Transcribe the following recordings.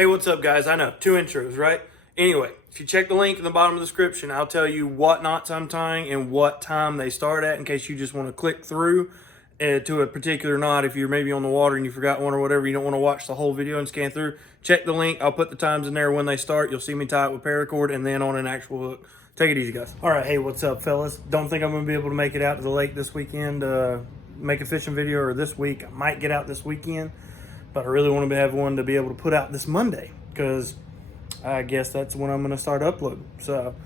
Hey, what's up, guys? I know, 2 intros, right? Anyway, if you check the link in the bottom of the description, I'll tell you what knots I'm tying and what time they start at in case you just want to click through to a particular knot. If you're maybe on the water and you forgot one or whatever, you don't want to watch the whole video and scan through, check the link. I'll put the times in there when they start. You'll see me tie it with paracord and then on an actual hook. Take it easy, guys. All right, hey, what's up, fellas? Don't think I'm going to be able to make it out to the lake this weekend, make a fishing video, or this week. I might get out this weekend, but I really want to have one to be able to put out this Monday, because I guess that's when I'm going to start uploading. So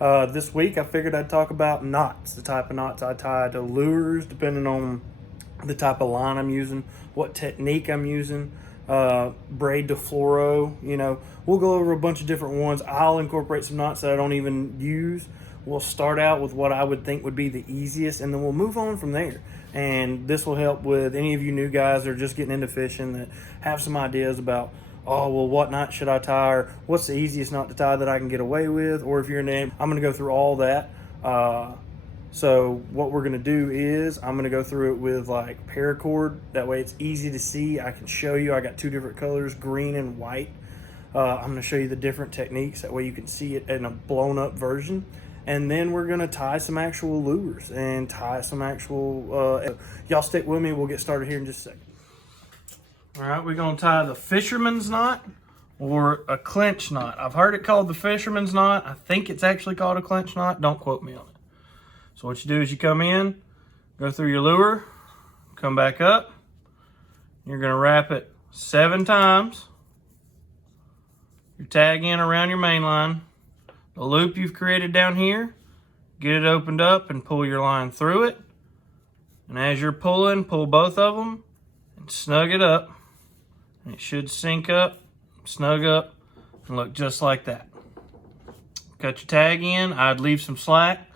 this week I figured I'd talk about knots, the type of knots I tie to lures, depending on the type of line I'm using, what technique I'm using, braid to fluoro. You know, we'll go over a bunch of different ones. I'll incorporate some knots that I don't even use. We'll start out with what I would think would be the easiest, and then we'll move on from there. And this will help with any of you new guys that are just getting into fishing that have some ideas about, oh, well, what knot should I tie, or what's the easiest knot to tie that I can get away with, or if you're in I'm going to go through all that. So what we're going to do is I'm going to go through it with like paracord. That way it's easy to see. I can show you. I got 2 different colors, green and white. I'm going to show you the different techniques. That way you can see it in a blown up version. And then we're going to tie some actual lures and tie some actual, y'all stick with me. We'll get started here in just a second. All right, we're going to tie the fisherman's knot or a clinch knot. I've heard it called the fisherman's knot. I think it's actually called a clinch knot. Don't quote me on it. So what you do is you come in, go through your lure, come back up. You're going to wrap it 7 times. Your tag in around your main line. The loop you've created down here, get it opened up and pull your line through it. And as you're pulling, pull both of them and snug it up. And it should sync up, snug up, and look just like that. Cut your tag in. I'd leave some slack.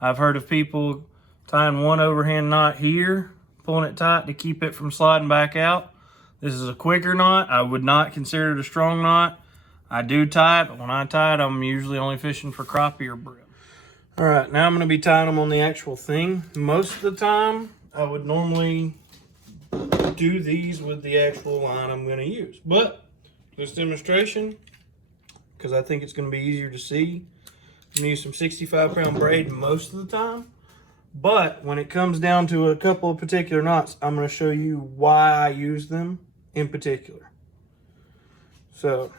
I've heard of people tying one overhand knot here, pulling it tight to keep it from sliding back out. This is a quicker knot. I would not consider it a strong knot. I do tie it, but when I tie it, I'm usually only fishing for crappie or brim. All right, now I'm going to be tying them on the actual thing. Most of the time, I would normally do these with the actual line I'm going to use. But this demonstration, because I think it's going to be easier to see, I'm going to use some 65-pound braid most of the time. But when it comes down to a couple of particular knots, I'm going to show you why I use them in particular. So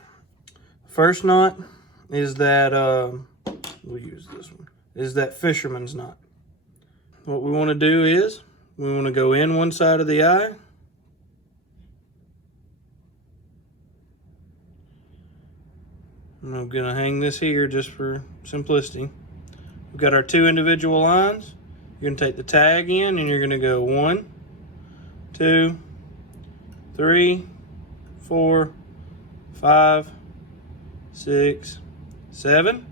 first knot is that, we'll use this one, is that fisherman's knot. What we want to do is we want to go in one side of the eye. And I'm going to hang this here just for simplicity. We've got our 2 individual lines. You're going to take the tag in and you're going to go 1, 2, 3, 4, 5, 6, 7.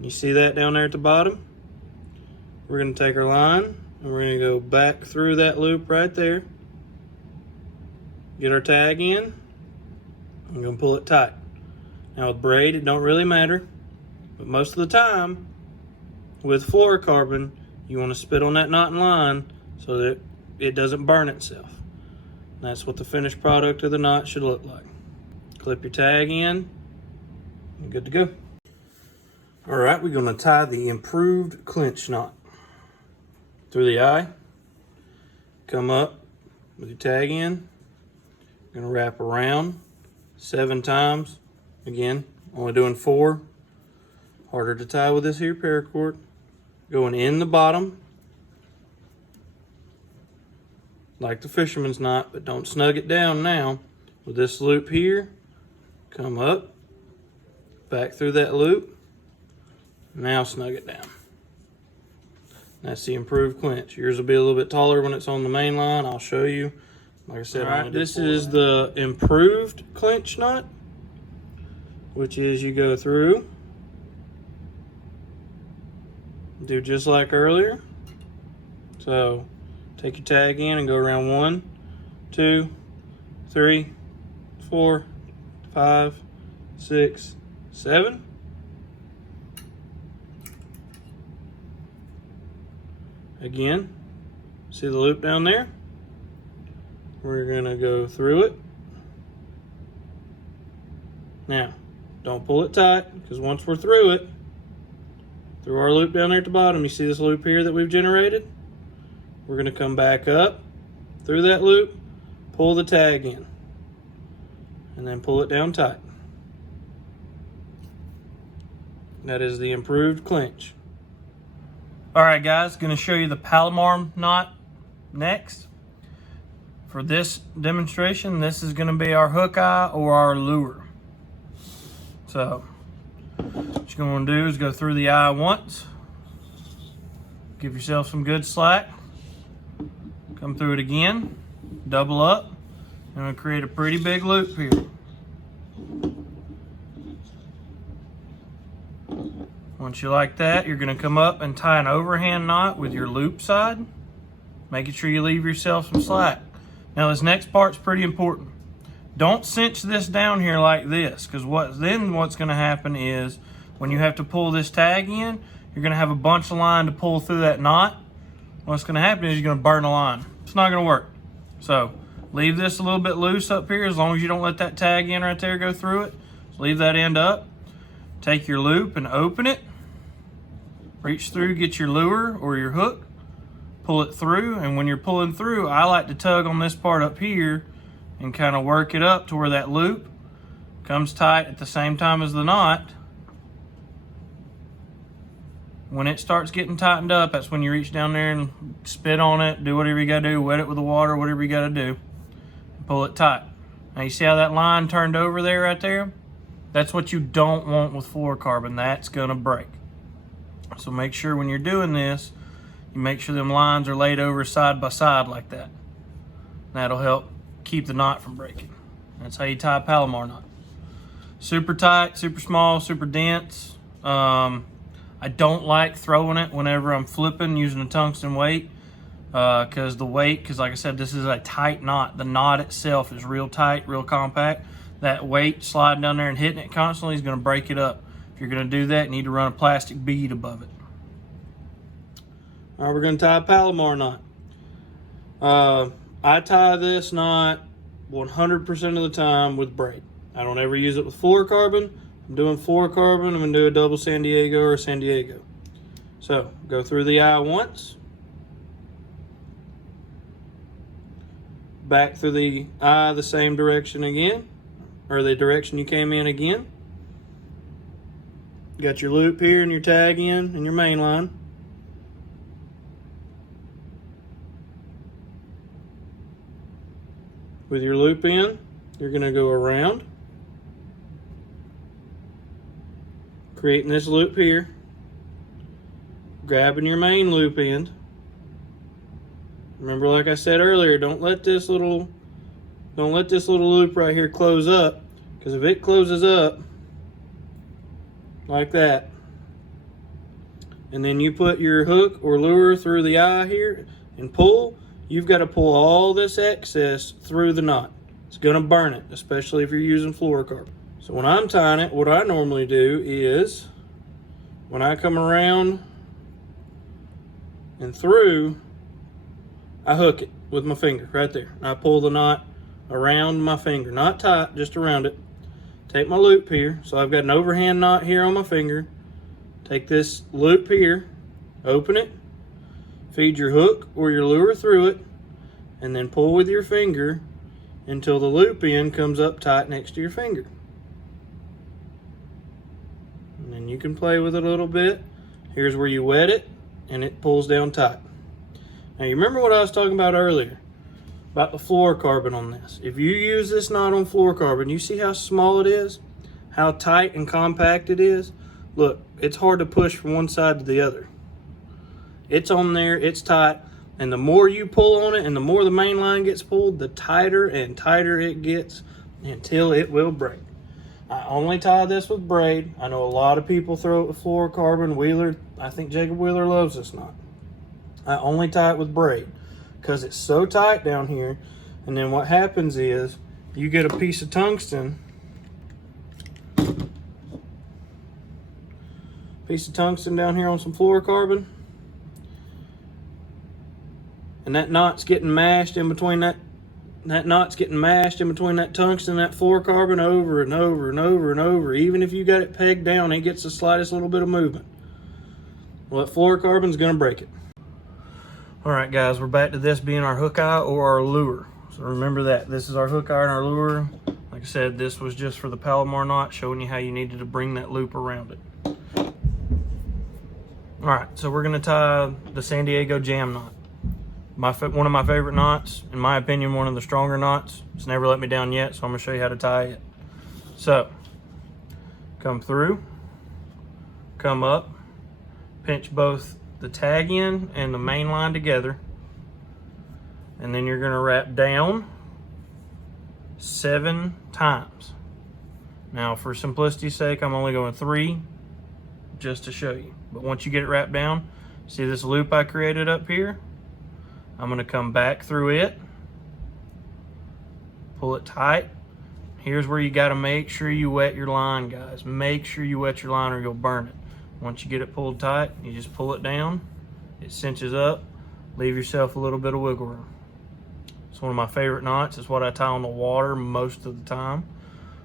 You see that down there at the bottom? We're going to take our line and we're going to go back through that loop right there. Get our tag in. I'm going to pull it tight. Now with braid, it don't really matter, but most of the time with fluorocarbon, you want to spit on that knot and line so that it doesn't burn itself. That's what the finished product of the knot should look like. Clip your tag in, and good to go. All right, we're going to tie the improved clinch knot through the eye. Come up with your tag in. You're going to wrap around 7 times. Again, only doing 4. Harder to tie with this here paracord. Going in the bottom, like the fisherman's knot, but don't snug it down now. With this loop here, come up, back through that loop, now snug it down. That's the improved clinch. Yours will be a little bit taller when it's on the main line. I'll show you. Like I said, all right, this is the improved clinch knot, which is you go through, do just like earlier. So take your tag in and go around 1, 2, 3, 4, 5, 6, 7. Again, see the loop down there? We're gonna go through it, Now, don't pull it tight, because once we're through it, through our loop down there at the bottom, you see this loop here that we've generated? We're going to come back up through that loop, pull the tag in, and then pull it down tight. That is the improved clinch. All right, guys, going to show you the palomar knot next. For this demonstration, this is going to be our hook eye or our lure. So, what you're going to do is go through the eye once, give yourself some good slack, come through it again, double up, and we'll create a pretty big loop here. Once you like that, you're going to come up and tie an overhand knot with your loop side, making sure you leave yourself some slack. Now this next part's pretty important. Don't cinch this down here like this, because what's going to happen is when you have to pull this tag in, you're going to have a bunch of line to pull through that knot. What's going to happen is you're going to burn a line. It's not going to work. So leave this a little bit loose up here, as long as you don't let that tag in right there go through it. So leave that end up. Take your loop and open it. Reach through, get your lure or your hook, pull it through, and when you're pulling through, I like to tug on this part up here and kind of work it up to where that loop comes tight at the same time as the knot. When it starts getting tightened up, that's when you reach down there and spit on it, do whatever you gotta do, wet it with the water, whatever you gotta do, and pull it tight. Now you see how that line turned over there right there? That's what you don't want with fluorocarbon. That's gonna break. So make sure when you're doing this, you make sure them lines are laid over side by side like that. That'll help keep the knot from breaking. That's how you tie a palomar knot. Super tight, super small, super dense. I don't like throwing it whenever I'm flipping using a tungsten weight, because like I said, this is a tight knot. The knot itself is real tight, real compact. That weight sliding down there and hitting it constantly is going to break it up. If you're going to do that, you need to run a plastic bead above it. All right, we're going to tie a palomar knot. I tie this knot 100% of the time with braid. I don't ever use it with fluorocarbon. I'm doing fluorocarbon. I'm going to do a double sandiago or a sandiago. So go through the eye once, back through the eye the same direction again, or the direction you came in again. Got your loop here and your tag in and your main line. With your loop in, you're going to go around, creating this loop here, grabbing your main loop end. Remember, like I said earlier, don't let this little loop right here close up, because if it closes up like that, and then you put your hook or lure through the eye here and pull, you've got to pull all this excess through the knot. It's going to burn it, especially if you're using fluorocarbon. So when I'm tying it, what I normally do is, when I come around and through, I hook it with my finger right there. I pull the knot around my finger, not tight, just around it. Take my loop here, so I've got an overhand knot here on my finger. Take this loop here, open it, feed your hook or your lure through it, and then pull with your finger until the loop end comes up tight next to your finger. And then you can play with it a little bit. Here's where you wet it, and it pulls down tight. Now you remember what I was talking about earlier about the fluorocarbon on this. If you use this knot on fluorocarbon, you see how small it is, how tight and compact it is. Look, it's hard to push from one side to the other. It's on there, it's tight, and the more you pull on it and the more the main line gets pulled, the tighter and tighter it gets until it will break. I only tie this with braid. I know a lot of people throw it with fluorocarbon. Wheeler, I think Jacob Wheeler loves this knot. I only tie it with braid because it's so tight down here. And then what happens is you get a piece of tungsten, down here on some fluorocarbon, and that knot's getting mashed in between that that knot's getting mashed in between that tungsten and that fluorocarbon over and over and over and over. Even if you got it pegged down, it gets the slightest little bit of movement. Well, that fluorocarbon's gonna break it. All right, guys, we're back to this being our hook eye or our lure. So remember that. This is our hook eye and our lure. Like I said, this was just for the palomar knot, showing you how you needed to bring that loop around it. All right, so we're gonna tie the Sandiago jam knot. One of my favorite knots, in my opinion, one of the stronger knots. It's never let me down yet, so I'm gonna show you how to tie it. So, come through, come up, pinch both the tag end and the main line together, and then you're gonna wrap down 7 times. Now, for simplicity's sake, I'm only going 3 just to show you. But once you get it wrapped down, see this loop I created up here? I'm gonna come back through it, pull it tight. Here's where you gotta make sure you wet your line, guys. Make sure you wet your line or you'll burn it. Once you get it pulled tight, you just pull it down, it cinches up, leave yourself a little bit of wiggle room. It's one of my favorite knots. It's what I tie on the water most of the time.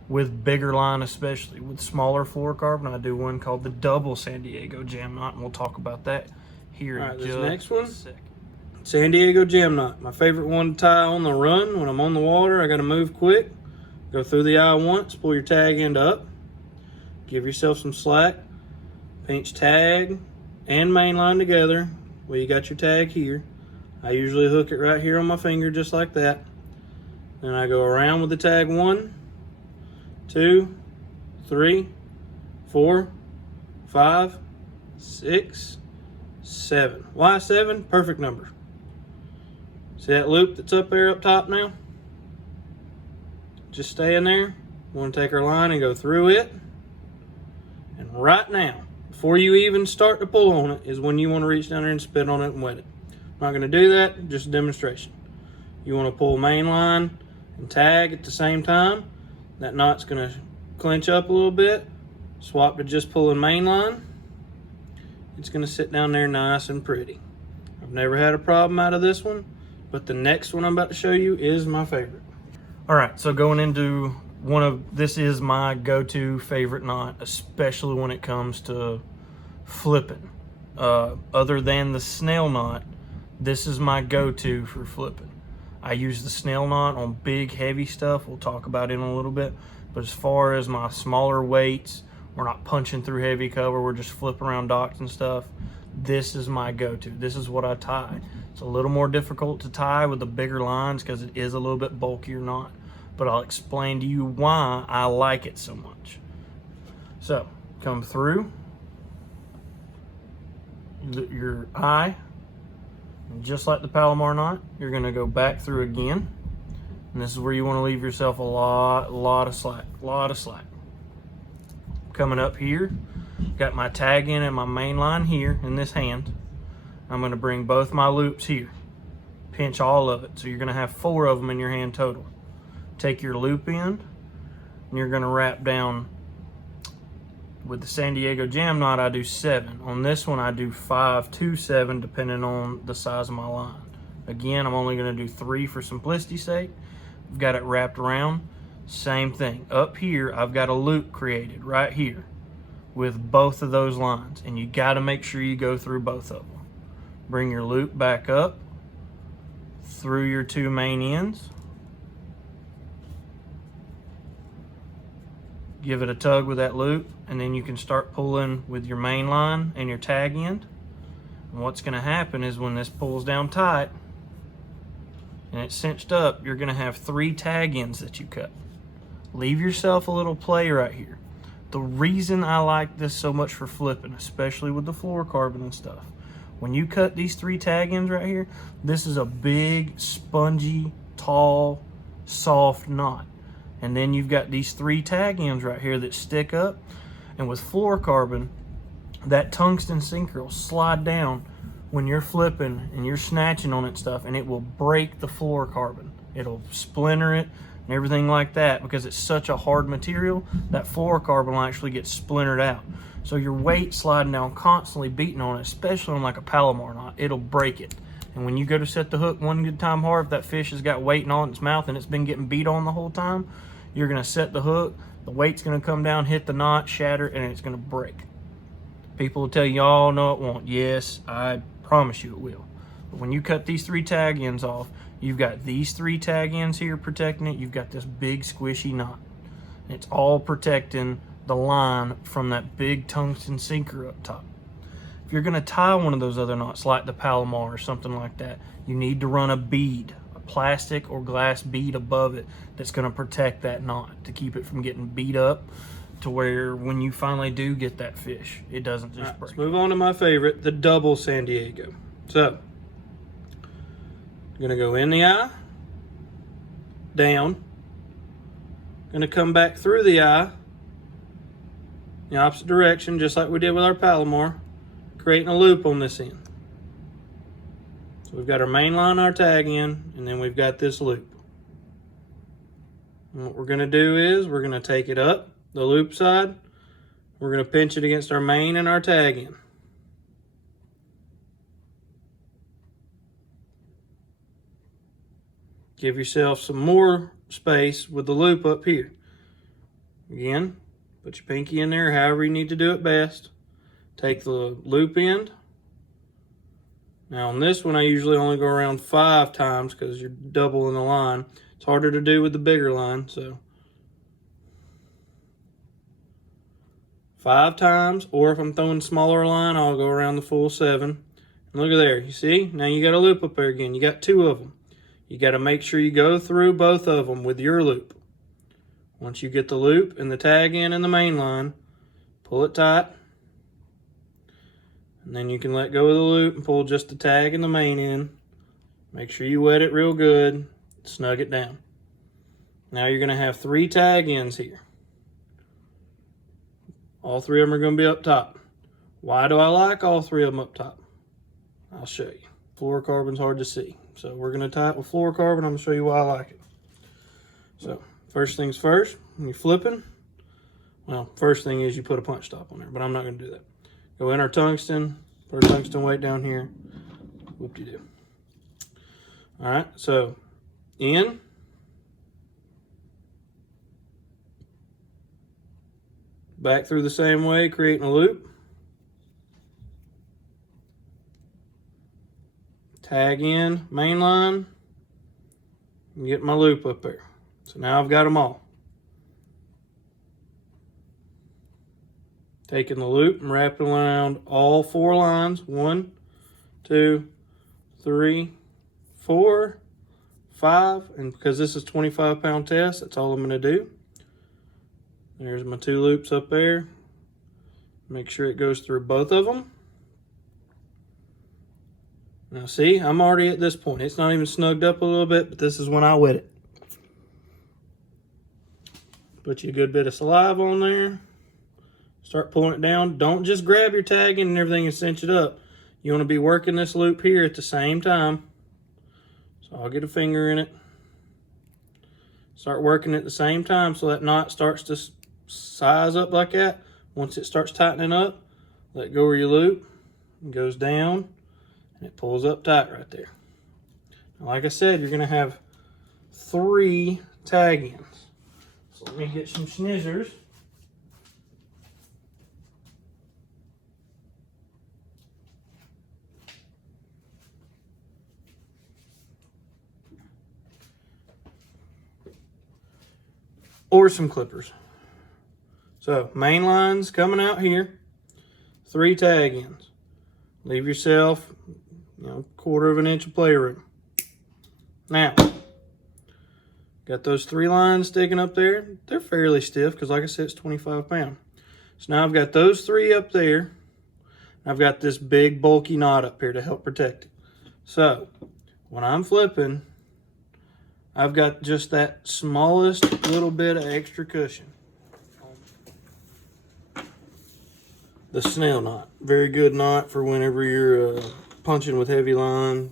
With bigger line especially. With smaller fluorocarbon, I do one called the double Sandiago jam knot, and we'll talk about that here in just next one. A second. Sandiago jam knot, my favorite one to tie on the run. When I'm on the water, I gotta move quick. Go through the eye once, pull your tag end up, give yourself some slack, pinch tag and main line together. Well, you got your tag here. I usually hook it right here on my finger just like that. Then I go around with the tag 1, 2, 3, 4, 5, 6, 7. Why 7? Perfect number. See that loop that's up there up top now? Just stay in there. We want to take our line and go through it. And right now, before you even start to pull on it, is when you want to reach down there and spit on it and wet it. I'm not going to do that, just a demonstration. You want to pull main line and tag at the same time. That knot's going to clinch up a little bit. Swap to just pulling main line. It's going to sit down there nice and pretty. I've never had a problem out of this one, but the next one I'm about to show you is my favorite. All right, so going into this is my go-to favorite knot, especially when it comes to flipping. Other than the snell knot, this is my go-to for flipping. I use the snell knot on big, heavy stuff. We'll talk about it in a little bit. But as far as my smaller weights, we're not punching through heavy cover, we're just flipping around docks and stuff. This is my go-to. This is what I tie. It's a little more difficult to tie with the bigger lines because it is a little bit bulkier knot. But I'll explain to you why I like it so much. So, come through your eye, and just like the palomar knot, you're going to go back through again. And this is where you want to leave yourself a lot of slack. Coming up here, got my tag in and my main line here in this hand. I'm going to bring both my loops here. Pinch all of it. So you're going to have 4 of them in your hand total. Take your loop end, and you're going to wrap down. With the Sandiago jam knot, I do 7. On this one, I do 5 to 7, depending on the size of my line. Again, I'm only going to do 3 for simplicity's sake. I've got it wrapped around. Same thing. Up here, I've got a loop created right here with both of those lines, and you got to make sure you go through both of them. Bring your loop back up through your 2 main ends. Give it a tug with that loop, and then you can start pulling with your main line and your tag end. And what's going to happen is when this pulls down tight and it's cinched up, you're going to have 3 tag ends that you cut. Leave yourself a little play right here. The reason I like this so much for flipping, especially with the fluorocarbon and stuff, when you cut these 3 tag ends right here, this is a big, spongy, tall, soft knot. And then you've got these 3 tag ends right here that stick up. And with fluorocarbon, that tungsten sinker will slide down when you're flipping and you're snatching on it and stuff, and it will break the fluorocarbon. It'll splinter it and everything like that because it's such a hard material that fluorocarbon will actually get splintered out. So your weight sliding down constantly beating on it, especially on like a palomar knot, it'll break it. And when you go to set the hook one good time hard, if that fish has got weight on its mouth and it's been getting beat on the whole time, you're going to set the hook, the weight's going to come down, hit the knot, shatter, and it's going to break. People will tell you, oh, no, it won't. Yes, I promise you it will. But when you cut these 3 tag ends off, you've got these 3 tag ends here protecting it. You've got this big squishy knot. And it's all protecting the line from that big tungsten sinker up top. If you're going to tie one of those other knots, like the palomar or something like that, you need to run a bead, a plastic or glass bead above it that's going to protect that knot to keep it from getting beat up, to where when you finally do get that fish, it doesn't just break. Let's move on to my favorite, the double Sandiago. So, I'm going to go in the eye, down, going to come back through the eye, the opposite direction, just like we did with our palomar, creating a loop on this end. So we've got our main line, our tag end, and then we've got this loop. And what we're going to do is we're going to take it up the loop side. We're going to pinch it against our main and our tag end. Give yourself some more space with the loop up here. Again, put your pinky in there however you need to do it best. Take the loop end. Now on this one I usually only go around 5 times because you're doubling the line. It's harder to do with the bigger line, so 5 times, or if I'm throwing smaller line, I'll go around the full 7. And look at there, you see? Now you got a loop up there again. You got 2 of them. You got to make sure you go through both of them with your loop. Once you get the loop and the tag in and the main line, pull it tight. And then you can let go of the loop and pull just the tag and the main in. Make sure you wet it real good. Snug it down. Now you're going to have 3 tag ends here. All 3 of them are going to be up top. Why do I like all 3 of them up top? I'll show you. Fluorocarbon's hard to see. So we're going to tie it with fluorocarbon. I'm going to show you why I like it. So first things first, when you're flipping, well, first thing is you put a punch stop on there, but I'm not going to do that. Go in our tungsten, put our tungsten weight down here. Whoop-de-doo. All right, so in. Back through the same way, creating a loop. Tag in, main line, and get my loop up there. So now I've got them all. Taking the loop and wrapping around all 4 lines. 1, 2, 3, 4, 5. And because this is 25-pound test, that's all I'm going to do. There's my 2 loops up there. Make sure it goes through both of them. Now see, I'm already at this point. It's not even snugged up a little bit, but this is when I wet it. Put you a good bit of saliva on there. Start pulling it down. Don't just grab your tag and everything and cinch it up. You want to be working this loop here at the same time. So I'll get a finger in it. Start working at the same time so that knot starts to size up like that. Once it starts tightening up, let go of your loop. It goes down and it pulls up tight right there. Now, like I said, you're going to have 3 tag ends. So let me get some scissors. Or some clippers. So main lines coming out here, 3 tag ends. Leave yourself, 1/4 of an inch of playroom. Now, got those 3 lines sticking up there. They're fairly stiff because, like I said, it's 25 pounds. So now I've got those 3 up there. I've got this big bulky knot up here to help protect it. So when I'm flipping, I've got just that smallest little bit of extra cushion. The snell knot. Very good knot for whenever you're punching with heavy line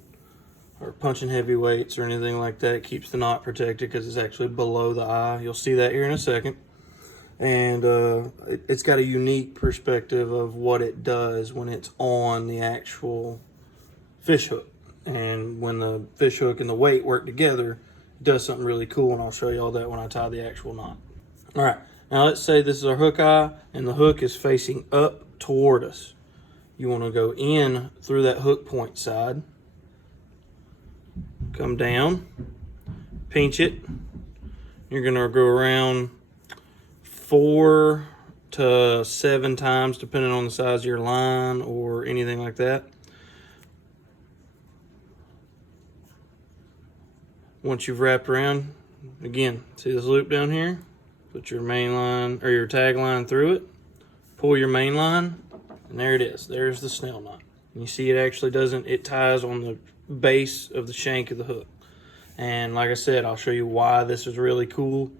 or punching heavy weights or anything like that. It keeps the knot protected because it's actually below the eye. You'll see that here in a second. And it's got a unique perspective of what it does when it's on the actual fish hook. And when the fish hook and the weight work together, it does something really cool, and I'll show you all that when I tie the actual knot. All right, now let's say this is our hook eye and the hook is facing up toward us. You want to go in through that hook point side, come down, pinch it. You're going to go around 4 to 7 times depending on the size of your line or anything like that. Once you've wrapped around, again, see this loop down here? Put your main line or your tag line through it, pull your main line, and there it is. There's the snell knot. And you see it actually doesn't, it ties on the base of the shank of the hook. And like I said, I'll show you why this is really cool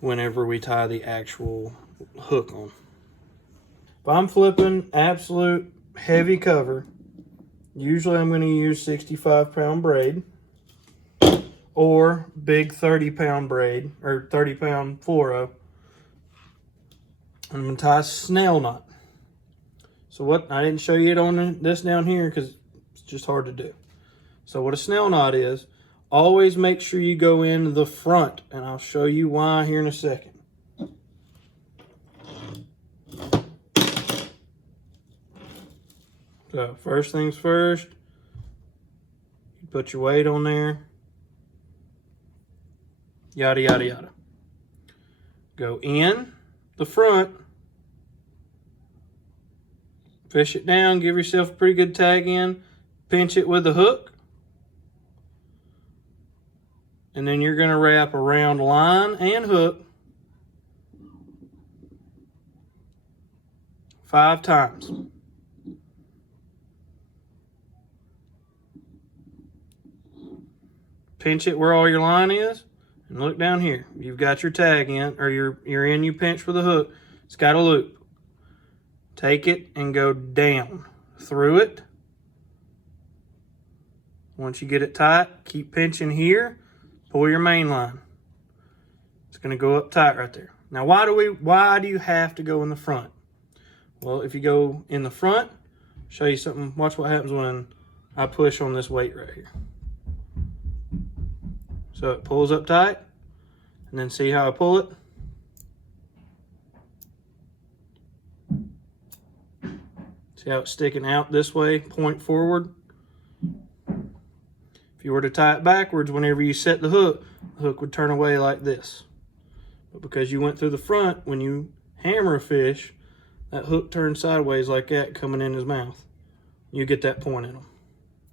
whenever we tie the actual hook on. If I'm flipping absolute heavy cover, usually I'm going to use 65-pound braid or big 30-pound braid or 30-pound fluoro. I'm going to tie a snell knot. So what, I didn't show you it on this down here because it's just hard to do. So what a snell knot is, always make sure you go in the front, and I'll show you why here in a second. So first things first, you put your weight on there, yada, yada, yada. Go in the front, fish it down, give yourself a pretty good tag in, pinch it with the hook, and then you're going to wrap around line and hook 5 times. Pinch it where all your line is, and look down here. You've got your tag in, or your end you pinch with the hook. It's got a loop. Take it and go down through it. Once you get it tight, keep pinching here. Pull your main line. It's going to go up tight right there. Now, why do you have to go in the front? Well, if you go in the front, show you something. Watch what happens when I push on this weight right here. So it pulls up tight, and then see how I pull it? See how it's sticking out this way, point forward? If you were to tie it backwards, whenever you set the hook would turn away like this. But because you went through the front, when you hammer a fish, that hook turns sideways like that, coming in his mouth. You get that point in him.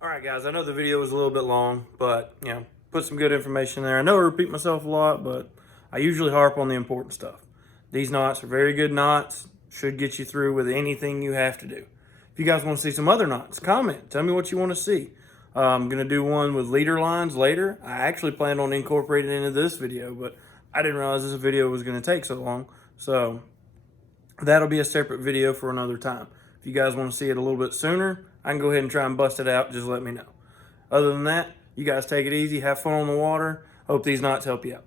All right, guys, I know the video was a little bit long, but, you know, put some good information there. I know I repeat myself a lot, but I usually harp on the important stuff. These knots are very good knots. Should get you through with anything you have to do. If you guys want to see some other knots, comment. Tell me what you want to see. I'm going to do one with leader lines later. I actually planned on incorporating it into this video, but I didn't realize this video was going to take so long. So that'll be a separate video for another time. If you guys want to see it a little bit sooner, I can go ahead and try and bust it out. Just let me know. Other than that, you guys take it easy. Have fun on the water. Hope these knots help you out.